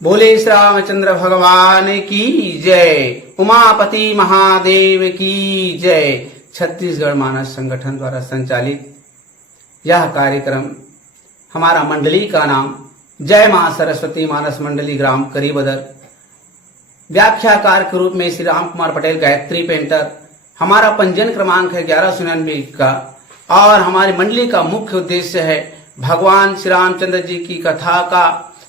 बोले श्री रामचंद्र भगवान की जय। उमापति महादेव की जय। छत्तीसगढ़ मानस संगठन द्वारा संचालित यह कार्यक्रम, हमारा मंडली का नाम जय मां सरस्वती मानस मंडली ग्राम करीबदर, व्याख्याकार के रूप में श्री राम कुमार पटेल गायत्री पेंटर। हमारा पंजीयन क्रमांक है 1199 का और हमारी मंडली का मुख्य उद्देश्य है भगवान श्री रामचंद्र जी की कथा का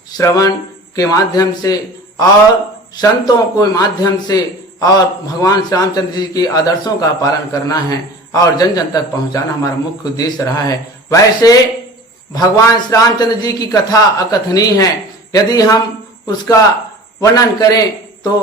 श्रवण के माध्यम से और संतों के माध्यम से और भगवान श्री रामचंद्र जी के आदर्शों का पालन करना है और जन जन तक पहुंचाना हमारा मुख्य उद्देश्य रहा है। वैसे भगवान श्री रामचंद्र जी की कथा अकथनीय है, यदि हम उसका वर्णन करें तो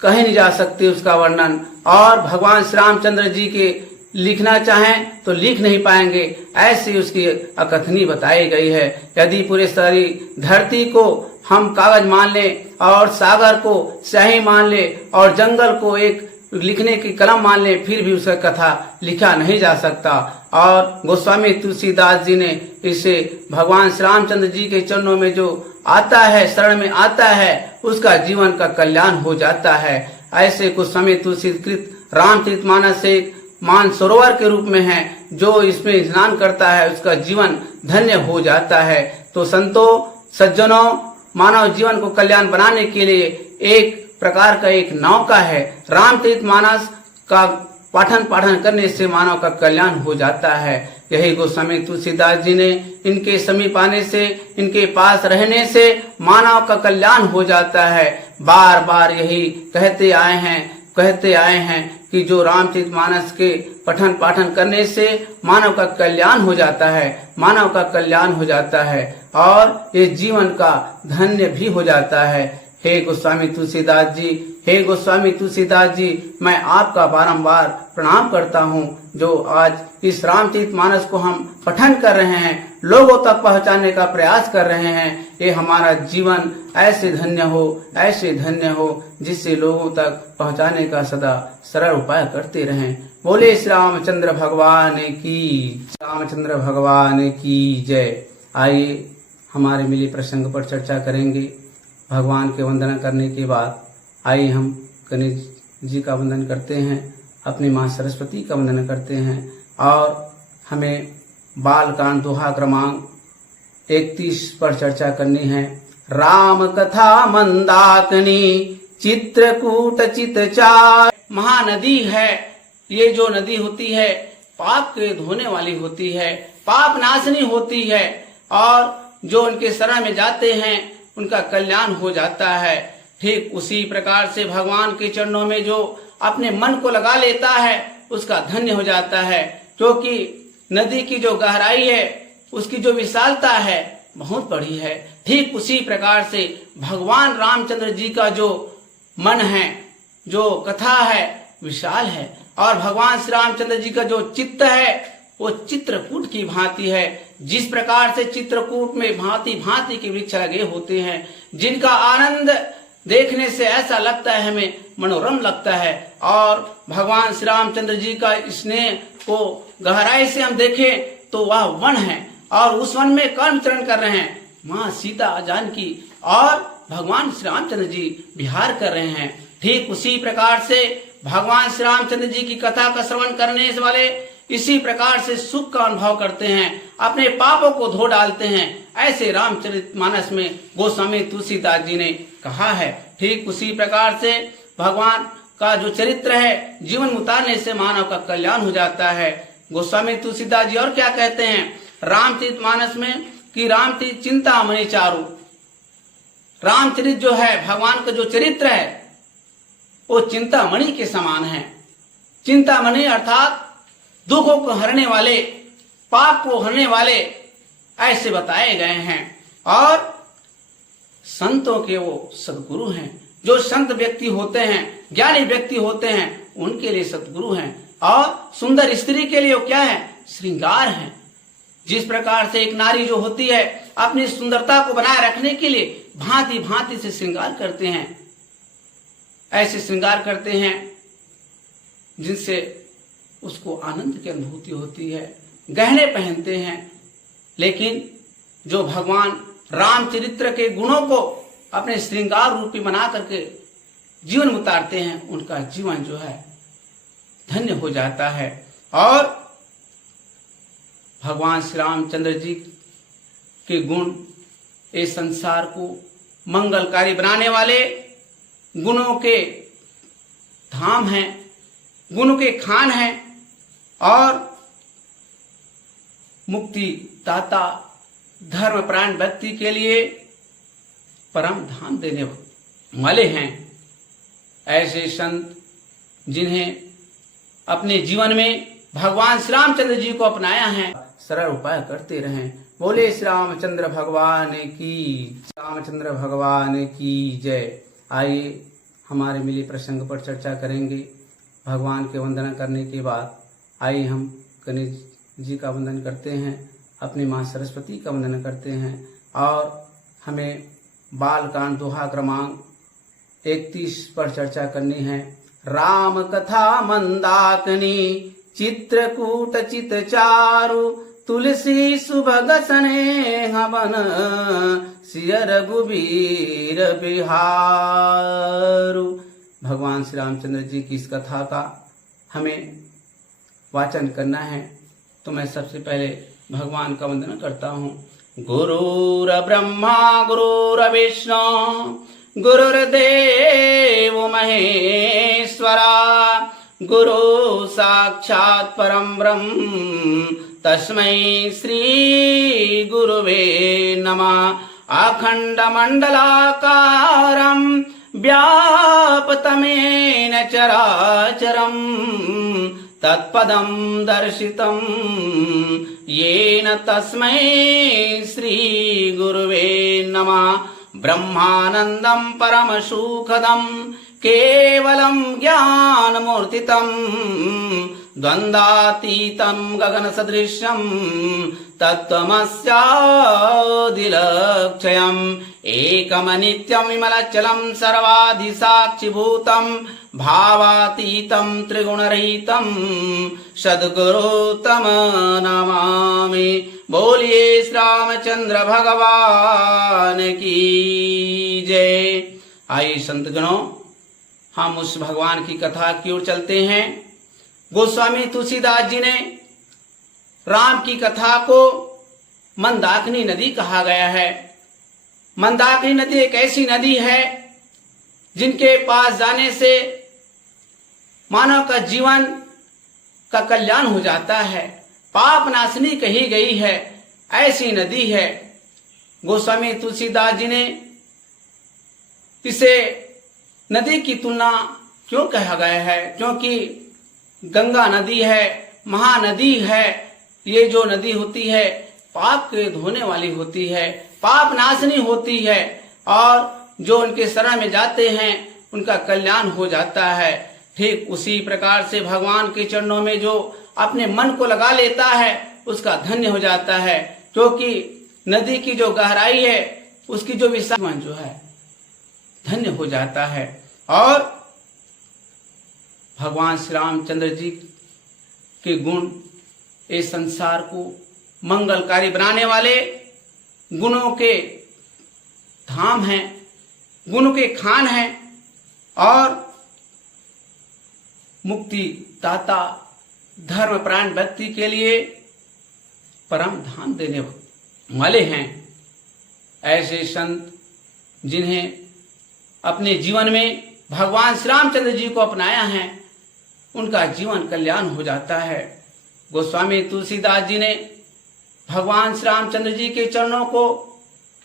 कहीं नहीं जा सकती उसका वर्णन, और भगवान श्री रामचंद्र जी के लिखना चाहें तो लिख नहीं पाएंगे, ऐसी उसकी अकथनी बताई गई है। यदि पूरे सारी धरती को हम कागज मान ले और सागर को स्याही मान ले और जंगल को एक लिखने की कलम मान ले, फिर भी उसका कथा लिखा नहीं जा सकता। और गोस्वामी तुलसीदास जी ने इसे भगवान श्री रामचंद्र जी के चरणों में जो आता है, शरण में आता है, उसका जीवन का कल्याण हो जाता है। ऐसे गोस्वामी तुलसीकृत रामचरितमानस एक मान सरोवर के रूप में है, जो इसमें स्नान करता है उसका जीवन धन्य हो जाता है। तो संतों, सज्जनों, मानव जीवन को कल्याण बनाने के लिए एक प्रकार का एक नौका है। रामचरितमानस का पाठन करने से मानव का कल्याण हो जाता है। यही गोस्वामी तुलसीदास जी ने इनके समीप आने से, इनके पास रहने से मानव का कल्याण हो जाता है। बार बार यही कहते आए हैं कि जो रामचरितमानस के पठन पाठन करने से मानव का कल्याण हो जाता है, मानव का कल्याण हो जाता है और ये जीवन का धन्य भी हो जाता है। हे गोस्वामी तुलसीदास जी, हे गोस्वामी तुलसीदास जी, मैं आपका बारंबार प्रणाम करता हूँ जो आज इस रामचरितमानस को हम पठन कर रहे हैं, लोगों तक पहुँचाने का प्रयास कर रहे हैं। ये हमारा जीवन ऐसे धन्य हो जिससे लोगों तक पहुँचाने का सदा सरल उपाय करते रहें। बोले श्री रामचंद्र भगवान की जय। आइए हमारे मिली प्रसंग पर चर्चा करेंगे। भगवान के वंदना करने के बाद आइए हम गणेश जी का वंदन करते हैं, अपनी माँ सरस्वती का वंदन करते हैं और हमें बाल कांड दोहा क्रमांक 31 पर चर्चा करनी है। राम कथा मंदाकिनी चित्रकूट चितचार। महानदी है, ये जो नदी होती है पाप के धोने वाली होती है, पाप नाशनी होती है और जो उनके शरण में जाते हैं उनका कल्याण हो जाता है। ठीक उसी प्रकार से भगवान के चरणों में जो अपने मन को लगा लेता है उसका धन्य हो जाता है, क्योंकि नदी की जो गहराई है उसकी जो विशालता है बहुत बड़ी है। ठीक उसी प्रकार से भगवान रामचंद्र जी का जो मन है, जो कथा है, विशाल है और भगवान श्री रामचंद्र जी का जो चित्त है वो चित्रकूट की भांति है। जिस प्रकार से चित्रकूट में भांति भांति के वृक्ष लगे होते हैं, जिनका आनंद देखने से ऐसा लगता है, हमें मनोरम लगता है। और भगवान श्री रामचंद्र जी का स्नेह को गहराई से हम देखें तो वह वन है और उस वन में कर्म चरण कर रहे हैं माँ सीता जानकी और भगवान श्री रामचंद्र जी विहार कर रहे हैं। ठीक उसी प्रकार से भगवान श्री रामचंद्र जी की कथा का श्रवण करने वाले इसी प्रकार से सुख का अनुभव करते हैं, अपने पापों को धो डालते हैं। ऐसे रामचरितमानस में गोस्वामी तुलसीदास जी ने कहा है। ठीक उसी प्रकार से भगवान का जो चरित्र है, जीवन उतारने से मानव का कल्याण हो जाता है। गोस्वामी तुलसीदास जी और क्या कहते हैं रामचरितमानस में कि रामचरित चिंतामणि चारु। रामचरित जो है, भगवान का जो चरित्र है वो चिंतामणि के समान है। चिंतामणि अर्थात दुखों को हरने वाले, पाप को हरने वाले ऐसे बताए गए हैं। और संतों के वो सदगुरु हैं, जो संत व्यक्ति होते हैं, ज्ञानी व्यक्ति होते हैं, उनके लिए सदगुरु हैं। और सुंदर स्त्री के लिए वो क्या है, श्रृंगार है। जिस प्रकार से एक नारी जो होती है अपनी सुंदरता को बनाए रखने के लिए भांति भांति से श्रृंगार करते हैं, ऐसे श्रृंगार करते हैं जिनसे उसको आनंद की अनुभूति होती है, गहने पहनते हैं। लेकिन जो भगवान रामचरित्र के गुणों को अपने श्रृंगार रूपी बना करके जीवन में उतारते हैं, उनका जीवन जो है धन्य हो जाता है। और भगवान श्री रामचंद्र जी के गुण इस संसार को मंगलकारी बनाने वाले गुणों के धाम हैं, गुणों के खान हैं और मुक्ति दाता धर्म प्राण व्यक्ति के लिए परम धाम देने वाले हैं। ऐसे संत जिन्हें अपने जीवन में भगवान श्री रामचंद्र जी को अपनाया है, सरल उपाय करते रहें। बोले श्री रामचंद्र भगवान की, रामचंद्र भगवान की जय। आइए हमारे मिली प्रसंग पर चर्चा करेंगे। भगवान के वंदना करने के बाद आइए हम गणेश जी का वंदन करते हैं, अपनी माँ सरस्वती का वंदन करते हैं और हमें बालकांड दोहा क्रमांक 31 पर चर्चा करनी है। राम कथा मंदाकिनी चित्रकूट चित चारु तुलसी सुभग स्नेह बन सिय रघुबीर बिहारु। भगवान श्री रामचंद्र जी की इस कथा का हमें वाचन करना है, तो मैं सबसे पहले भगवान का वंदन करता हूँ। गुरुर ब्रह्मा गुरुर्विष्णु गुरुर्देव महेश्वरा गुरु साक्षात् परम ब्रह्म तस्मै श्री गुरुवे नमः। अखंड मंडलाकारं व्याप्तमेन चराचरं तत्पदं दर्शितं येन तस्मै श्री गुरुवे नमः। ब्रह्मानन्दं परमसुखदं केवलं ज्ञानमूर्तितं द्वन्द्वातीतं गगनसदृशं तत्त्वमस्यादिलक्ष्यम् एकमनित्यं विमलचलं सर्वाधिसाक्षिभूतं भावातीतं त्रिगुणरहितं सद्गुरुतम नमामि। बोलिए श्री रामचंद्र भगवान की जय। आइए संतगणों, हम उस भगवान की कथा की ओर चलते हैं। गोस्वामी तुलसीदास जी ने राम की कथा को मंदाकिनी नदी कहा गया है। मंदाकिनी नदी एक ऐसी नदी है जिनके पास जाने से मानव का जीवन का कल्याण हो जाता है, पाप नाशनी कही गई है, ऐसी नदी है। गोस्वामी तुलसीदास जी ने इसे नदी की तुलना क्यों कहा गया है? क्योंकि गंगा नदी है, महानदी है। ये जो नदी होती है पाप के धोने वाली होती है, पाप नाशनी होती है और जो उनके शरण में जाते हैं उनका कल्याण हो जाता है। ठीक उसी प्रकार से भगवान के चरणों में जो अपने मन को लगा लेता है उसका धन्य हो जाता है, क्योंकि नदी की जो गहराई है उसकी जो विशाल जो है धन्य हो जाता है। और भगवान श्री रामचंद्र जी के गुण इस संसार को मंगलकारी बनाने वाले गुणों के धाम हैं, गुणों के खान हैं और मुक्ति दाता धर्म प्राण व्यक्ति के लिए परम धाम देने वाले हैं। ऐसे संत जिन्हें अपने जीवन में भगवान श्री रामचंद्र जी को अपनाया है उनका जीवन कल्याण हो जाता है। गोस्वामी तुलसीदास जी ने भगवान श्री रामचंद्र जी के चरणों को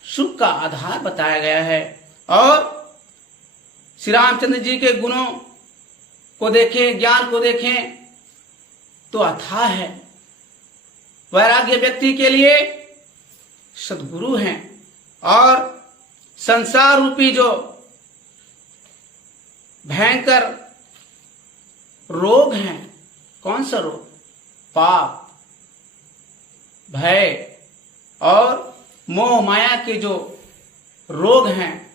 सुख का आधार बताया गया है और श्री रामचंद्र जी के गुणों को देखें, ज्ञान को देखें तो अथाह है। वैराग्य व्यक्ति के लिए सद्गुरु हैं और संसार रूपी जो भयंकर रोग हैं, कौन सा रोग? पाप, भय और मोह माया के जो रोग हैं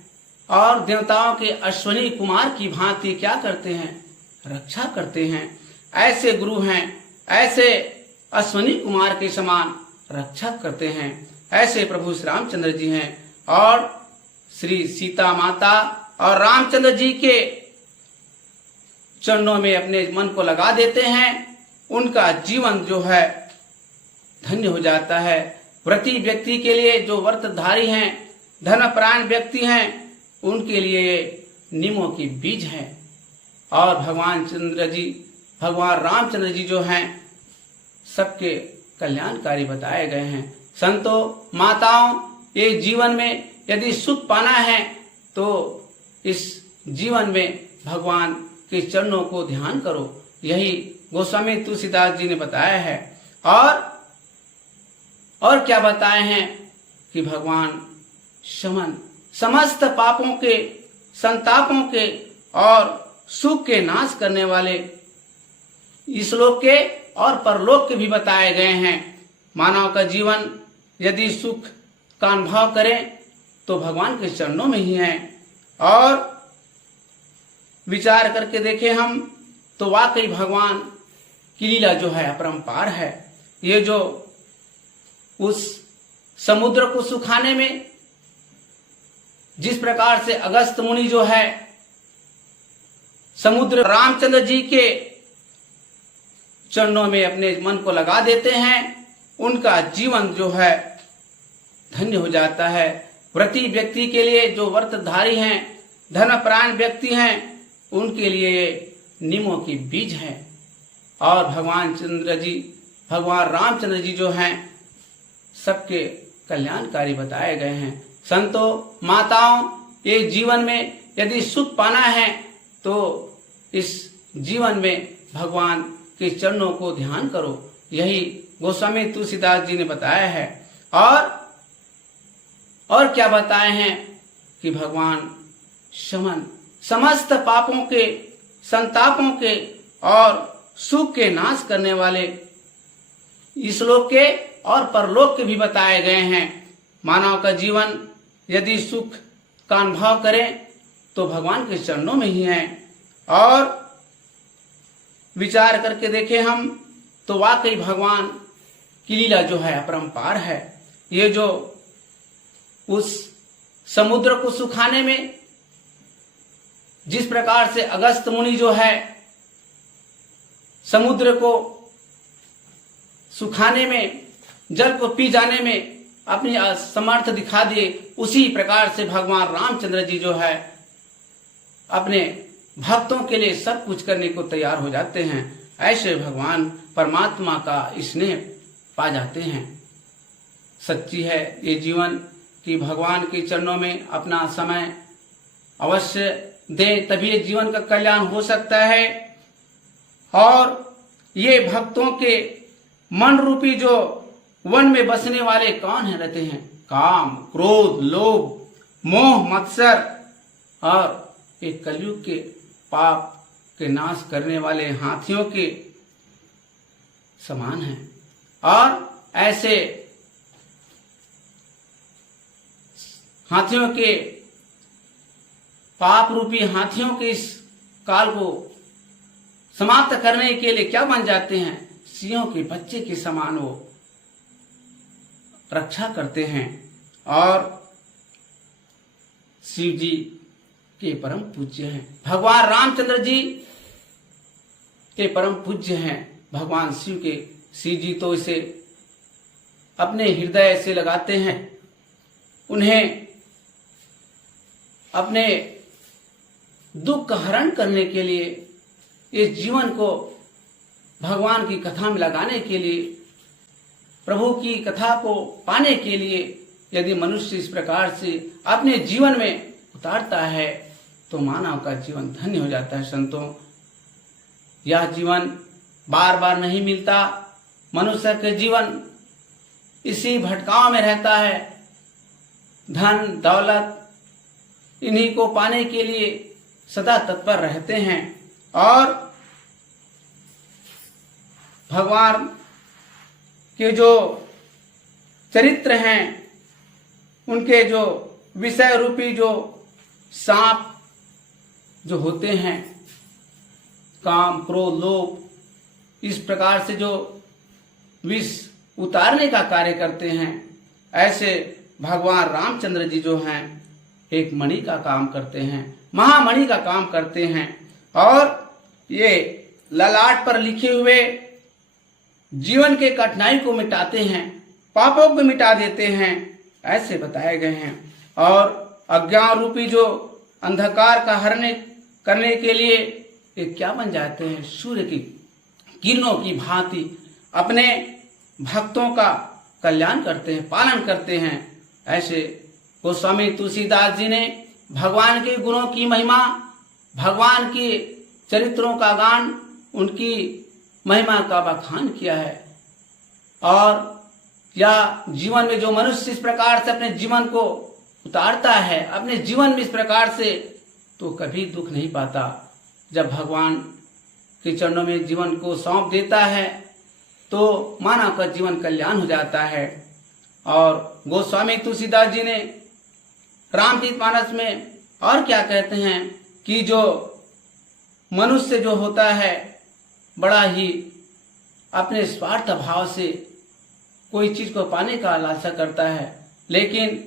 और देवताओं के अश्वनी कुमार की भांति क्या करते हैं? रक्षा करते हैं। ऐसे गुरु हैं, ऐसे अश्वनी कुमार के समान रक्षा करते हैं। ऐसे प्रभु श्री रामचंद्र जी हैं और श्री सीता माता और रामचंद्र जी के चरणों में अपने मन को लगा देते हैं, उनका जीवन जो है धन्य हो जाता है। व्रती व्यक्ति के लिए, जो व्रतधारी हैं, धर्मपरायण व्यक्ति हैं, उनके लिए ये नीमों की बीज है। और भगवान रामचंद्र जी जो हैं सबके कल्याणकारी बताए गए हैं। संतों, माताओं, ये जीवन में यदि सुख पाना है तो इस जीवन में भगवान के चरणों को ध्यान करो। यही गोस्वामी तुलसीदास जी ने बताया है। और क्या बताए हैं कि भगवान शमन, समस्त पापों के, संतापों के और सुख के नाश करने वाले इस लोक के और परलोक के भी बताए गए हैं। मानव का जीवन यदि सुख का अनुभव करें तो भगवान के चरणों में ही है। और विचार करके देखें हम तो वाकई भगवान की लीला जो है अपरंपार है। ये जो उस समुद्र को सुखाने में जिस प्रकार से अगस्त मुनि जो है समुद्र रामचंद्र जी के चरणों में अपने मन को लगा देते हैं, उनका जीवन जो है धन्य हो जाता है। व्रती व्यक्ति के लिए, जो व्रतधारी हैं, धर्मपरायण व्यक्ति हैं, उनके लिए ये नीमों की बीज है। और भगवान रामचंद्र जी जो हैं सबके कल्याणकारी बताए गए हैं। संतों, माताओं, ये जीवन में यदि सुख पाना है तो इस जीवन में भगवान के चरणों को ध्यान करो। यही गोस्वामी तुलसीदास जी ने बताया है। और क्या बताए हैं कि भगवान शमन, समस्त पापों के, संतापों के और सुख के नाश करने वाले इस लोक के और परलोक के भी बताए गए हैं। मानव का जीवन यदि सुख का अनुभव करें तो भगवान के चरणों में ही है। और विचार करके देखें हम तो वाकई भगवान की लीला जो है अपरंपार है। ये जो उस समुद्र को सुखाने में जिस प्रकार से अगस्त मुनि जो है समुद्र को सुखाने में, जल को पी जाने में अपनी समर्थ दिखा दिए, उसी प्रकार से भगवान रामचंद्र जी जो है अपने भक्तों के लिए सब कुछ करने को तैयार हो जाते हैं। ऐसे भगवान परमात्मा का स्नेह पा जाते हैं। सच्ची है ये जीवन कि भगवान के चरणों में अपना समय अवश्य दे, तभी ये जीवन का कल्याण हो सकता है। और ये भक्तों के मन रूपी जो वन में बसने वाले कौन है रहते हैं? काम, क्रोध, लोभ, मोह, मत्सर और एक कलयुग के पाप के नाश करने वाले हाथियों के समान है। और ऐसे हाथियों के, पाप रूपी हाथियों के इस काल को समाप्त करने के लिए क्या बन जाते हैं? सिंहों के बच्चे के समान वो रक्षा करते हैं। और शिव जी के परम पूज्य हैं। भगवान रामचंद्र जी के परम पूज्य हैं। भगवान शिव जी तो इसे अपने हृदय से लगाते हैं। उन्हें अपने दुख का हरण करने के लिए, इस जीवन को भगवान की कथा में लगाने के लिए, प्रभु की कथा को पाने के लिए यदि मनुष्य इस प्रकार से अपने जीवन में उतारता है तो मानव का जीवन धन्य हो जाता है। संतों, यह जीवन बार बार नहीं मिलता। मनुष्य के जीवन इसी भटकाव में रहता है। धन दौलत इन्हीं को पाने के लिए सदा तत्पर रहते हैं। और भगवान के जो चरित्र हैं, उनके जो विषय रूपी जो सांप जो होते हैं, काम, क्रोध, लोभ, इस प्रकार से जो विष उतारने का कार्य करते हैं, ऐसे भगवान रामचंद्र जी जो हैं एक मणि का काम करते हैं, महामणि का काम करते हैं। और ये ललाट पर लिखे हुए जीवन के कठिनाई को मिटाते हैं, पापों को मिटा देते हैं, ऐसे बताए गए हैं। और अज्ञान रूपी जो अंधकार का हरण करने के लिए ये क्या बन जाते हैं, सूर्य की किरणों की भांति अपने भक्तों का कल्याण करते हैं, पालन करते हैं। ऐसे गोस्वामी तुलसीदास जी ने भगवान के गुणों की महिमा, भगवान के चरित्रों का गान, उनकी महिमा का बखान किया है। और या जीवन में जो मनुष्य इस प्रकार से अपने जीवन को उतारता है, अपने जीवन में इस प्रकार से, तो कभी दुख नहीं पाता। जब भगवान के चरणों में जीवन को सौंप देता है तो मानव का जीवन कल्याण हो जाता है। और गोस्वामी तुलसीदास जी ने रामचरितमानस में और क्या कहते हैं कि जो मनुष्य जो होता है बड़ा ही अपने स्वार्थ भाव से कोई चीज को पाने का लालसा करता है, लेकिन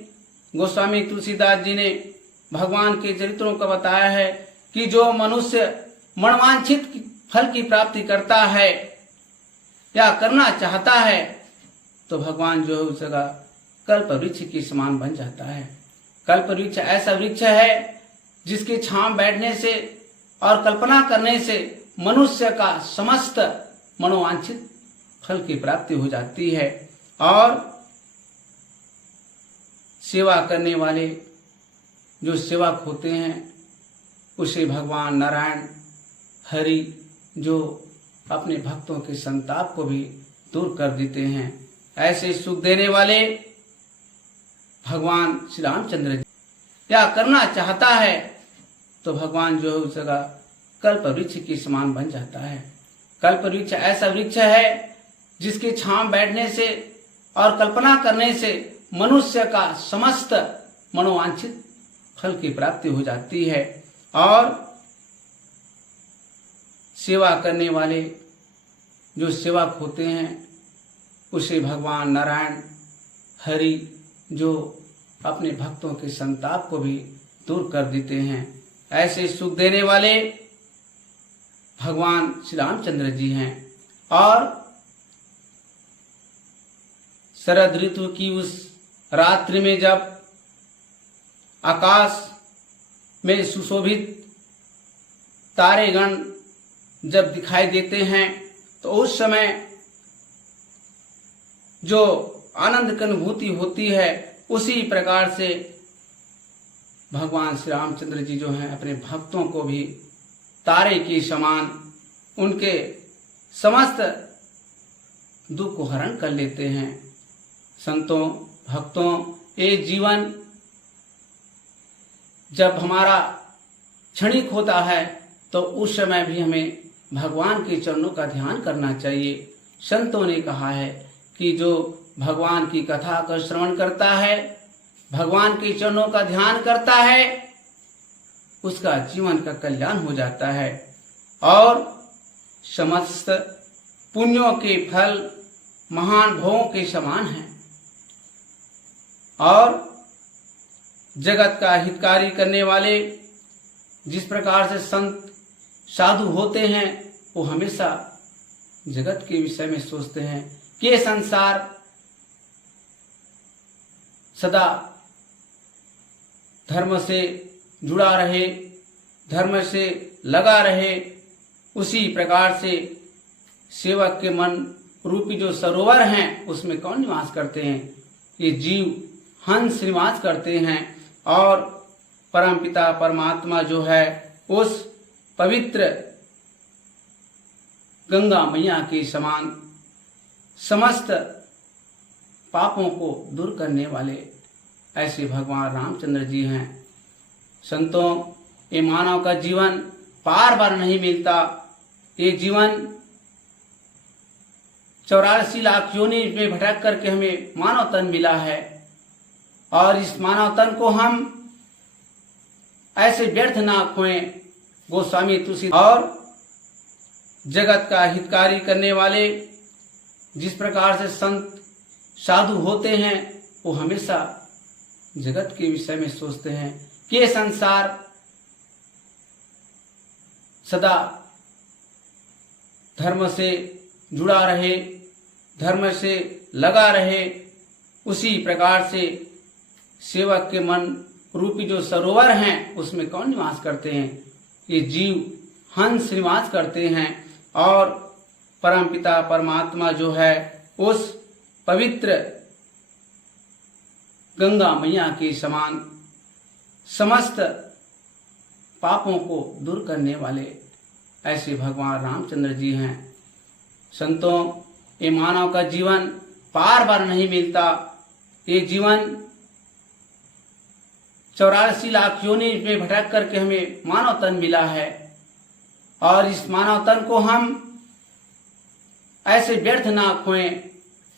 गोस्वामी तुलसीदास जी ने भगवान के चरित्रों का बताया है कि जो मनुष्य मनवांछित फल की प्राप्ति करता है या करना चाहता है तो भगवान जो है उस जगह कल्प वृक्ष के समान बन जाता है। कल्प वृक्ष ऐसा वृक्ष है जिसकी छांव बैठने से और कल्पना करने से मनुष्य का समस्त मनोवांछित फल की प्राप्ति हो जाती है। और सेवा करने वाले जो सेवक होते हैं उसे भगवान नारायण हरि जो अपने भक्तों के संताप को भी दूर कर देते हैं। ऐसे सुख देने वाले भगवान श्री रामचंद्र जी या करना चाहता है तो भगवान जो है उस जगह कल्प वृक्ष के समान बन जाता है। कल्प वृक्ष ऐसा वृक्ष है जिसकी छांव बैठने से और कल्पना करने से मनुष्य का समस्त मनोवांछित फल की प्राप्ति हो जाती है। और सेवा करने वाले जो सेवक होते हैं उसे भगवान नारायण हरि जो अपने भक्तों के संताप को भी दूर कर देते हैं। ऐसे सुख देने वाले भगवान श्री रामचंद्र जी हैं। और शरद ऋतु की उस रात्रि में जब आकाश में सुशोभित तारेगण जब दिखाई देते हैं तो उस समय जो आनंद की अनुभूति होती है उसी प्रकार से भगवान श्री रामचंद्र जी जो हैं अपने भक्तों को भी तारे के समान उनके समस्त दुख को हरण कर लेते हैं। संतों भक्तों, ये जीवन जब हमारा क्षणिक होता है तो उस समय भी हमें भगवान के चरणों का ध्यान करना चाहिए। संतों ने कहा है कि जो भगवान की कथा का श्रवण करता है, भगवान के चरणों का ध्यान करता है, उसका जीवन का कल्याण हो जाता है और समस्त पुण्यों के फल महान भोगों के समान हैं। और जगत का हितकारी करने वाले जिस प्रकार से संत साधु होते हैं वो हमेशा जगत के विषय में सोचते हैं कि ये संसार सदा धर्म से जुड़ा रहे, धर्म से लगा रहे। उसी प्रकार से सेवक के मन रूपी जो सरोवर हैं उसमें कौन निवास करते हैं? ये जीव हंस निवास करते हैं। और परमपिता परमात्मा जो है उस पवित्र गंगा मैया के समान समस्त पापों को दूर करने वाले ऐसे भगवान रामचंद्र जी हैं। संतों, ये मानव का जीवन बार बार नहीं मिलता। ये जीवन 84 लाख योनि में भटक करके हमें मानव तन मिला है और इस मानव तन को हम ऐसे व्यर्थ ना खोएं। गोस्वामी तुलसी और जगत का हितकारी करने वाले जिस प्रकार से संत साधु होते हैं वो हमेशा जगत के विषय में सोचते हैं ये संसार सदा धर्म से जुड़ा रहे, धर्म से लगा रहे। उसी प्रकार से सेवक के मन रूपी जो सरोवर हैं उसमें कौन निवास करते हैं? ये जीव हंस निवास करते हैं। और परमपिता परमात्मा जो है उस पवित्र गंगा मैया के समान समस्त पापों को दूर करने वाले ऐसे भगवान रामचंद्र जी हैं। संतों, ये मानव का जीवन बार बार नहीं मिलता। ये जीवन 84 लाख योनि में भटक करके हमें मानव तन मिला है, और इस मानव तन को हम ऐसे व्यर्थ ना खोएं।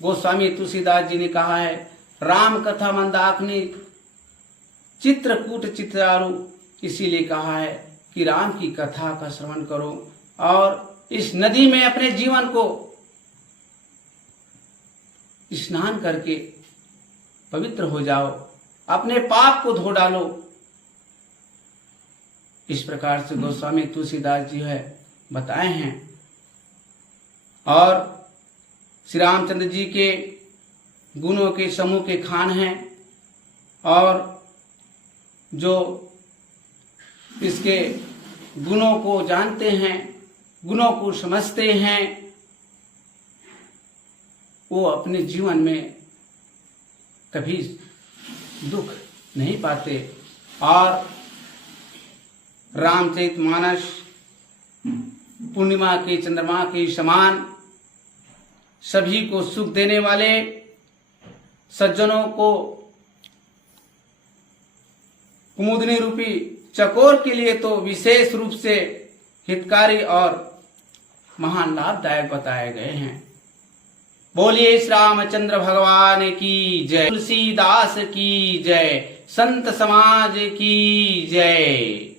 गोस्वामी तुलसीदास जी ने कहा है, राम कथा मंदाकिनी चित्रकूट चित्रारु, इसीलिए कहा है कि राम की कथा का श्रवण करो और इस नदी में अपने जीवन को स्नान करके पवित्र हो जाओ, अपने पाप को धो डालो। इस प्रकार से गोस्वामी तुलसीदास जी है बताए हैं। और श्री रामचंद्र जी के गुणों के समूह के खान हैं, और जो इसके गुणों को जानते हैं, गुणों को समझते हैं, वो अपने जीवन में कभी दुख नहीं पाते। और रामचरितमानस पूर्णिमा के चंद्रमा के समान सभी को सुख देने वाले, सज्जनों को कुमुदनी रूपी चकोर के लिए तो विशेष रूप से हितकारी और महान लाभदायक बताए गए हैं। बोलिए श्री रामचंद्र भगवान की जय, तुलसीदास की जय, संत समाज की जय।